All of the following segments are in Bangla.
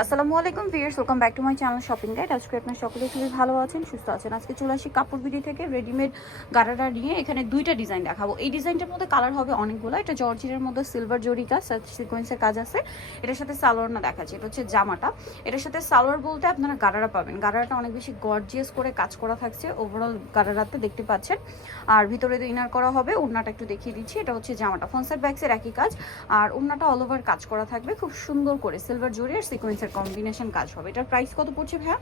আসসালামু আলাইকুম viewers, welcome back to my channel shopping guide. আজকে আপনার সকলে খুবই ভালো আছেন, সুস্থ আছেন। আজকে চলে আসি কাপড় বিডি থেকে রেডিমেড গারারা নিয়ে। এখানে দুইটা ডিজাইন দেখাবো। এই ডিজাইনটার মধ্যে কালার হবে অনেকগুলো। এটা জর্জেটের মধ্যে সিলভার জরি কাজ, সিকোয়েন্সের কাজ আছে। এটার সাথে সালোয়ার না দেখাচ্ছি, এটা হচ্ছে জামাটা। এটার সাথে সালোয়ার বলতে আপনারা গারারা পাবেন। গারারাটা অনেক বেশি গর্জিয়াস করে কাজ করা থাকছে, ওভারঅল গারারাতে দেখতে পাচ্ছেন। আর ভিতরে তো ইনার করা হবে। ওড়নাটা একটু দেখিয়ে দিচ্ছি, এটা হচ্ছে জামাটা। ফ্রন্ট সাইড ব্যাক সাইড একই কাজ, আর ওড়নাটা অল ওভার কাজ করা থাকবে খুব সুন্দর করে। সিলভার জরি আর সিকোয়েন্সের কম্বিনেশন কাজ হবে। এটার প্রাইস কত পড়ছে ভাইয়া?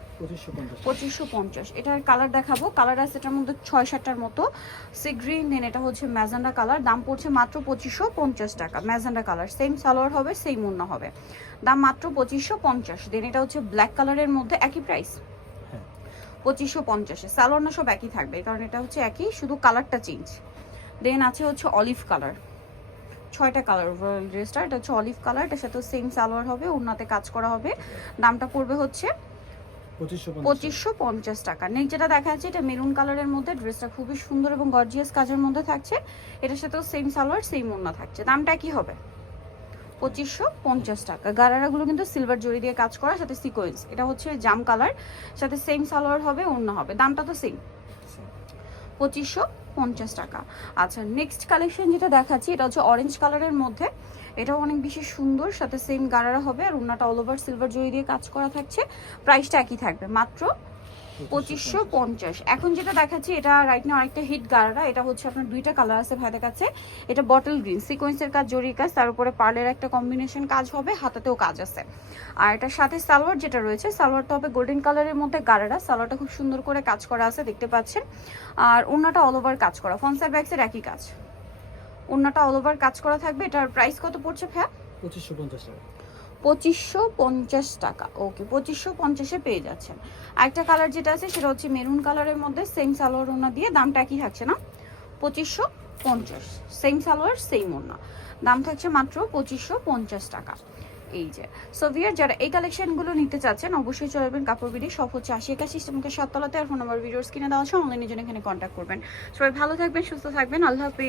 2550। এটার কালার দেখাবো। কালার আছে এটার মধ্যে 6-7টার মতো। সি গ্রিন, দেন এটা হচ্ছে ম্যাজেন্ডা কালার। দাম পড়ছে মাত্র 2550 টাকা। ম্যাজেন্ডা কালার, সেম সালোয়ার হবে, সেম ওড়না হবে। দাম মাত্র 2550। দেন এটা হচ্ছে ব্ল্যাক কালারের মধ্যে, একই প্রাইস 2550। সালোয়ার না সব একই থাকবে, কারণ এটা হচ্ছে একই, শুধু কালারটা চেঞ্জ। দেন আছে হচ্ছে অলিভ কালার। 6টা কালার ওভারঅল ড্রেসটা। এটা হচ্ছে অলিভ কালার, এটার সাথে সেম সালোয়ার হবে, ওড়নাতে কাজ করা হবে। দামটা পড়বে হচ্ছে 2550 টাকা। নেক্সট যেটা দেখা যাচ্ছে, এটা মেরুন কালারের মধ্যে। ড্রেসটা খুবই সুন্দর এবং গর্জিয়াস কাজের মধ্যে থাকছে। এটার সাথেও সেম সালোয়ার, সেম ওড়না থাকছে। দামটা কি হবে? 2550 টাকা। গারারাগুলো কিন্তু সিলভার জরি দিয়ে কাজ করা, সাথে সিকোয়েন্স। এটা হচ্ছে জাম কালার, সাথে সেম সালোয়ার হবে, ওড়না হবে। দামটা তো সেম, 2550 টাকা। আচ্ছা, নেক্সট কালেকশন যেটা দেখাচ্ছি, এটা হচ্ছে অরেঞ্জ কালারের মধ্যে। এটাও অনেক বেশি সুন্দর, সাথে সেম গারারা হবে, আর ওড়নাটা অল ওভার সিলভার জরি দিয়ে কাজ করা থাকছে। প্রাইসটা একই থাকবে, মাত্র 2550। এখন যেটা দেখাচ্ছি, এটা রাইট নাও আরেকটা হিট গারারা। এটা হচ্ছে আপনার দুইটা কালার আছে ভাইদের কাছে। এটা বটল গ্রিন, সিকোয়েন্সের কাজ, জরির কাজ, তার উপরে পার্লের একটা কম্বিনেশন কাজ হবে, হাতাতেও কাজ আছে। আর এটার সাথে সালোয়ার যেটা রয়েছে, সালোয়ারটা হবে গোল্ডেন কালারের মধ্যে গারারা। সালোয়ারটা খুব সুন্দর করে কাজ করা আছে, দেখতে পাচ্ছেন। আর ওড়নাটা অল ওভার কাজ করা, ফ্রন্ট সাইড ব্যাক সাইড একই কাজ। ওড়নাটা অল ওভার কাজ করা থাকবে। এটার প্রাইস কত পড়ছে ভাইয়া? 2550 টাকা। 2550 টাকা। ওকে, 2550-এ পেয়ে যাচ্ছেন। আরেকটা কালার যেটা আছে, সেটা হচ্ছে মেরুন কালারের মধ্যে, সেম সালোয়ার ওড়না দিয়ে। দামটা একই থাকছে না? 2550। সেম সালোয়ার, সেম ওড়না। দাম থাকছে মাত্র 2550 টাকা। এই যে সোভিয়ার, যারা এই কালেকশনগুলো নিতে চাচ্ছেন, অবশ্যই চলে যাবেন কাপড় বিডি। সব হচ্ছে 80 সিস্টেমকে 7 তলাতে। আর ফোন নাম্বার ভিডিওস কিনে দেওয়া আছে, অনলাইনের জন্য এখানে কন্ট্যাক্ট করবেন। সবাই ভালো থাকবেন, সুস্থ থাকবেন। আল্লাহ হাফেজ।